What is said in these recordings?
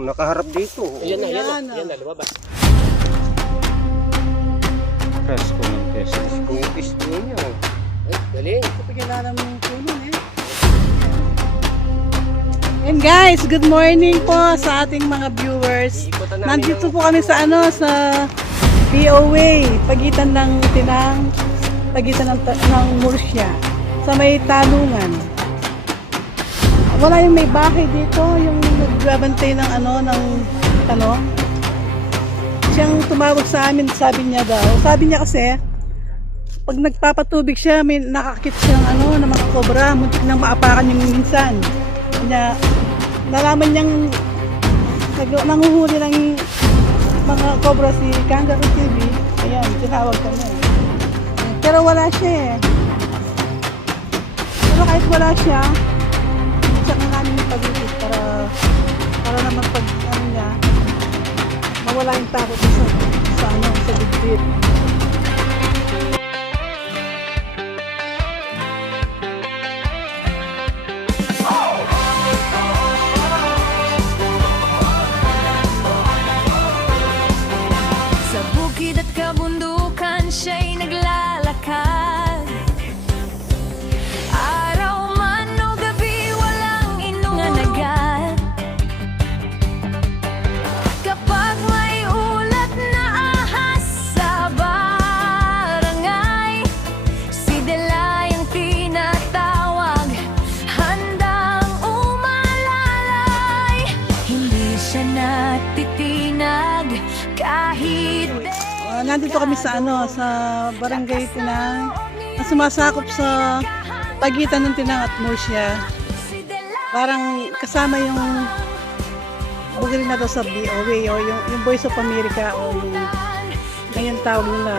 nakaharap dito. Ayan na, lumabas. Presko ng presko. Kung pisto niya. Ay, galing. Pagkilala mo yung puno eh. And guys, good morning po sa ating mga viewers. Iikutan namin Nandito ang- po kami sa sa BOA, pagitan ng Murcia, sa may Talungan. Wala yung may bahay dito, yung nagbabantay ng tanong. Siyang tumawag sa amin, sabi niya kasi, pag nagpapatubig siya, may nakakit siyang na mga kobra, muntik nang maapakan yung minsan. Kanya, nalaman niyang nanguhuli ng mga cobra si Kangaroo TV. Ayan, tinawag kami. Pero wala siya eh. Pero kahit wala siya, check na namin yung pag-ibig para naman pag niya, mawala yung takot sa dibdib. Sa bukid at kabundukan siya'y naglalakad. Araw man o gabi walang inungan. Kapag may ulat na ahas sa barangay, si Delay ang tinatawag, handang umalalay. Hindi siya natitinag kahit Nandito kami sa barangay Tinang, na sumasakop sa pagitan ng Tinang at Murcia. Parang kasama yung bugil na to sa BOA o yung Voice of America o yung ngayon tawag nila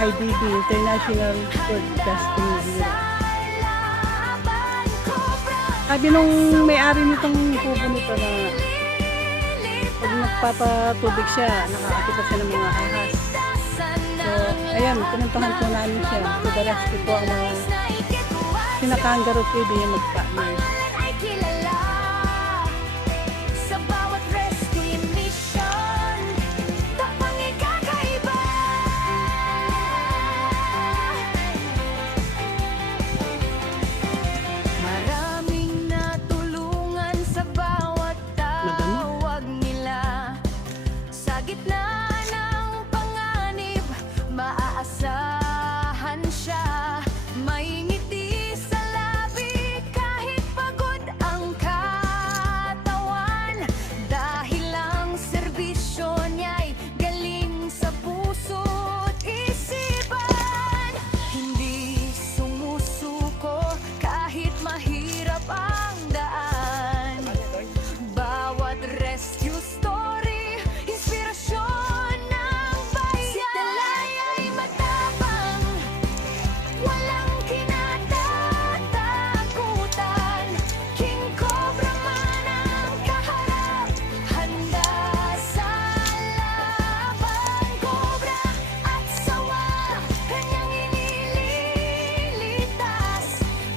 IBB, International Broadcasting Bureau. Sabi nung may-ari nitong kubo nito na pag nagpapatubig siya, nakakakita siya ng mga ahas. So, ayan, pinuntahan po namin siya. So, the rest po ang mga Kangaroo TV yung mag-partner. sa bawat rescue mission, tapang ikakaiba. Maraming natulungan sa bawat tawag nila. Sa gitna ng panganib, maaasahan siya. May ngiti sa labi kahit pagod ang katawan. Dahil ang serbisyo niya'y galing sa puso't isipan. Hindi sumusuko kahit mahirap ang daan. Bawat rescue story, inspirasyon ng bayan. Si Delay ay matapang, walang kinatatakutan. King Cobra man ang kaharap, handa sa laban. Cobra at sawa, kanyang inililitas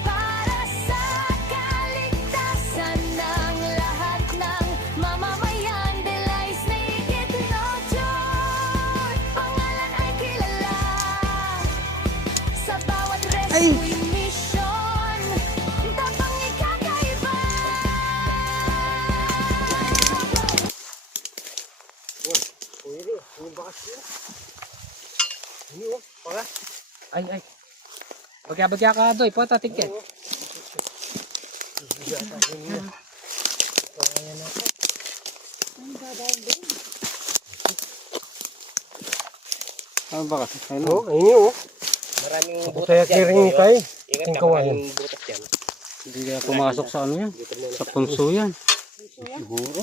para sa kaligtasan ng lahat ng mamamayan. Delay Snake Itinojor, pangalan ay kilala. Sa bawat rescue mission, tapang ikakaiba. Pwede, yung bakas yun. Ini oh, bakas. Ay. Bagya ka doy, po tatikit. Ano ba kasi? Oh, ayun oh. Maraming butas Kaya dyan. kiring ni Kai. Ingat Ang ka, kawayan. maraming butas dyan. Hindi kaya pumasok sa yan. Sa punso yan. Siguro.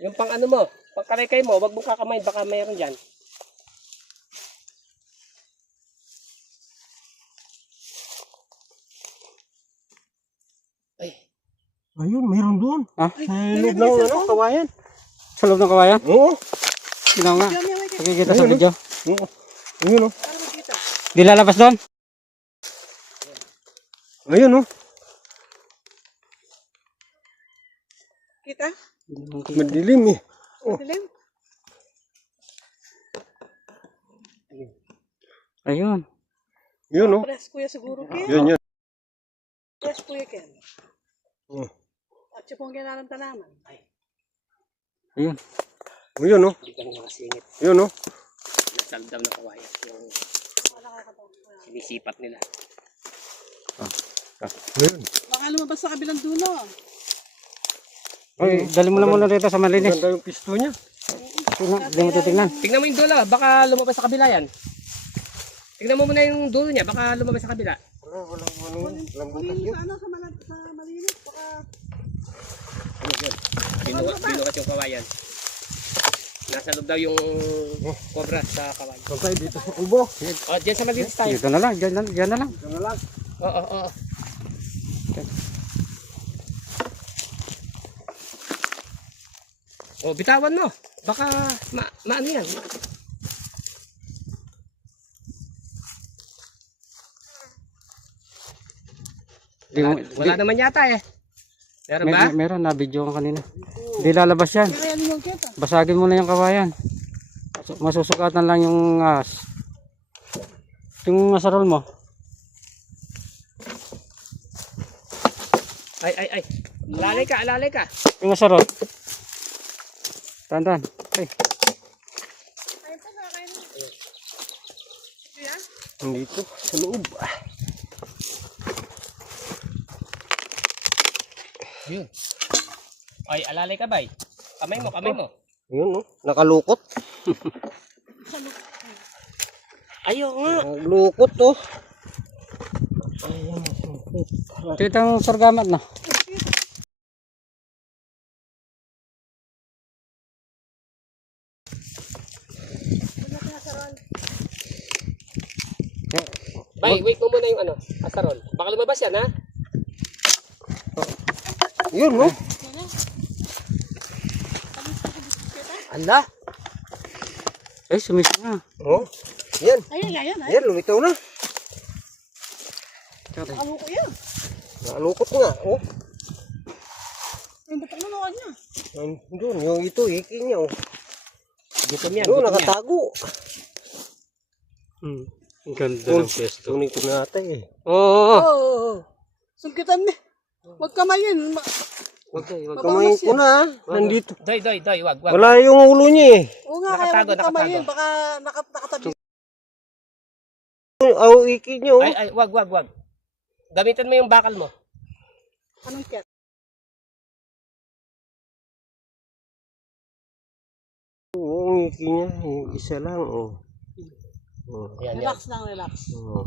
Yung pang mo, pang karekay mo, wag mo kakamay, baka mayroon dyan. Ay, Ayun, mayroon doon. Ha? Sa loob ng kawayan. Sa loob ng kawayan? oo. Sino nga? Pakikita sa video. Oo. Ayun oh. Di lalabas doon? Ayun oh. Kita? Madilim eh. Dilim? Ayun. Yun oh. Press kuya siguro, Ken. Yun. Press kuya, Ken. Oh. At siya pong kailangan tanaman. Ayun. Oh, yun oh. Hindi kami makasingit. Yun oh. Nasaldaw na kawayan. Yung sinisipat nila. Yun. Baka lumabas sa kabilang dulo. Ay, dali mo na muna dito sa malinis. Ganda yung pisto niya. Hindi mo titignan. Tingnan mo yung dulo. Baka lumabas sa kabila yan. Tingnan mo muna yung dulo niya. Baka lumabas sa kabila. Malinis sa ano, sa malinis. Baka Binukas yung kawayan. Nasa loob daw yung cobra sa kawayan. Pagkay dito sa kubo. Oh, dyan sa malinis tayo. Dito na lang, dyan na lang. Ito na lang. Oo. Oh, bitawan mo. Baka maano yan. Wala naman yata eh. Meron ba? Meron, na-video ko kanina. Hindi lalabas yan. kaya ano yung kita. Basagin mo na yung kawayan. Masusukatan lang yung yung asarol mo. Ay. Alalay ka. Yung asarol. Tandan. Ay, Ayun pa, kakain mo. Kuya? Dito sa loob. Yun. Ay, alalay ka bay. Kamay mo. Yun oh. Nakalukot. Ayaw nga. Naglukot oh. ito yung sargamat na. Bay, wait mo muna yung ano, asarol. Baka lumabas yan ha. Yun oh. Ala. Ay, sumisa na. Oh. Yan. Ayun. Yan, lumitaw na. Ano ko yan? Nakalukot nga oh. Yung batak na nawan niya. Doon, yung ito, iki niya oh. Gutom yan. Doon, nakatago. Ang ganda Oh, ng pwesto. tunay ko natin eh. Oo. Oo. Sungkitan ni. Huwag kamayin. Huwag kamayin ko na. Nandito. Doy, wag. Wala yung ulo niya eh. Oo nga, kaya Nakatago, huwag kamayin. Baka nakatabi. Aw, iki niya oh. Ay, wag. Gamitin mo yung bakal mo. Anong ket? Oo, ang iki niya. Isa lang oh. Yan. Relax lang, relax. Oh.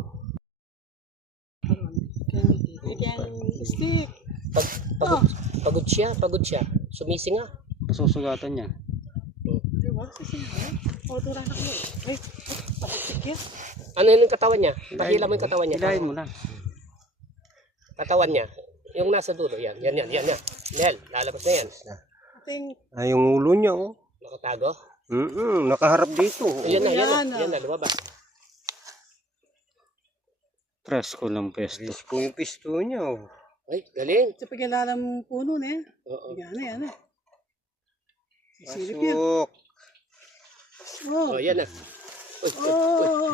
Stick. Pagod siya. Sumisinga. Masusugatan niya. Di ba? Sisingin. O, tura na kayo. Ay, tapos Ano yung katawan niya? Pakila mo yung katawan niya. Hilahin mo na. Katawan niya. Yung nasa dulo. Yan. Nel, lalabas na yan. Ay, yung ulo niya oh. Nakatago. Nakaharap dito. Yan na, lumabas. Presko ng pwesto. Risko yung pisto niya oh. Ay, galing. Sa pagkalalam puno na eh. Oo. Yan. Sisilip yan. Pasok. Oh. Oh, yan na. Oh.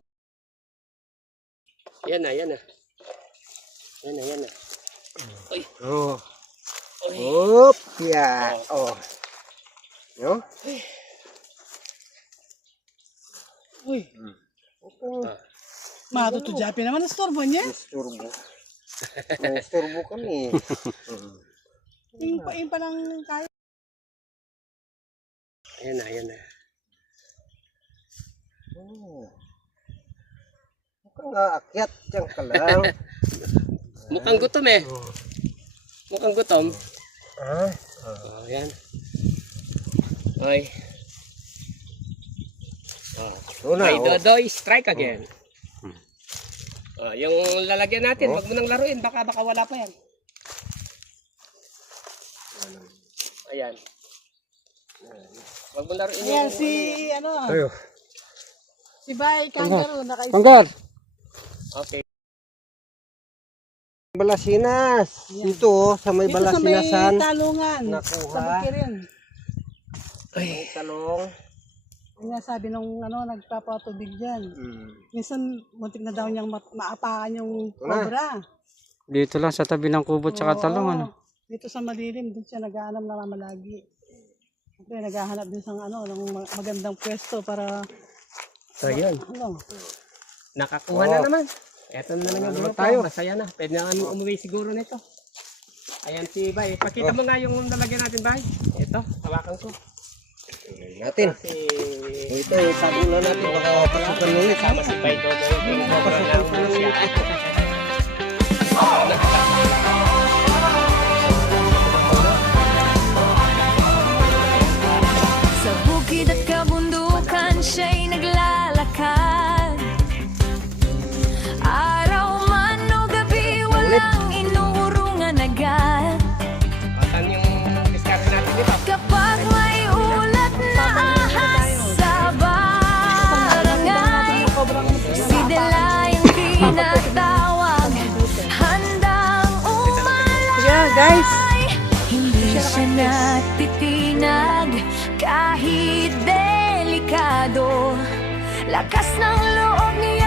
Yan na. Yan na. Oh. Oy. Hop. Yeah. Oh. No? Uy. Matutudyapi naman ang storbo niya. Isturbo. Isturbo kami. Yung pa lang kaya. Yan na. Oh. Mukhang aakyat dyan ka lang. Mukhang gutom eh. Mukhang gutom. Ah? Oh, yan. Oy. Una, Ay, Dodoy, strike again. Yung lalagyan natin, wag mo nang laruin, baka wala pa yan. Ayan. Wag mo laruin. Ayan si Ayo. si Bay Kangaroo. Panggar! Okay. Balasinas. Dito oh, sa may Dito sa may balasinasan. talungan. Nakuha. Sa Bukirin. May talong. Yung nga sabi nung nagpapatubig dyan. Minsan, muntik na daw niyang maapakan yung cobra. Dito lang sa tabi ng kubo tsaka Oo, talong. Ano? Dito sa madilim, doon siya nag-aanam na malagi. Siyempre, naghahanap din sa ng magandang pwesto para So yun, nakakuha na naman. Eto na naman yung grupo. Masaya na. Pwede na kami umuwi siguro nito. Ayan si Bay. Pakita mo nga yung nalagyan natin, Bay. Ito, hawakan ko. Natin. Si... Ito, sabi na natin, baka pasukan ulit. Sama si Bay Dodo. Yung sobrang naman siya. Sa bukid at kabundukan siya'y naglalakad. Araw man o gabi walang inuurungan agad. Matan yung discard natin dito. Kapag may ulat na ahas sa barangay, si Delay ang tinatawag, handang Sige, guys. hindi siya natitinag kahit delikado. Lakas ng loob niya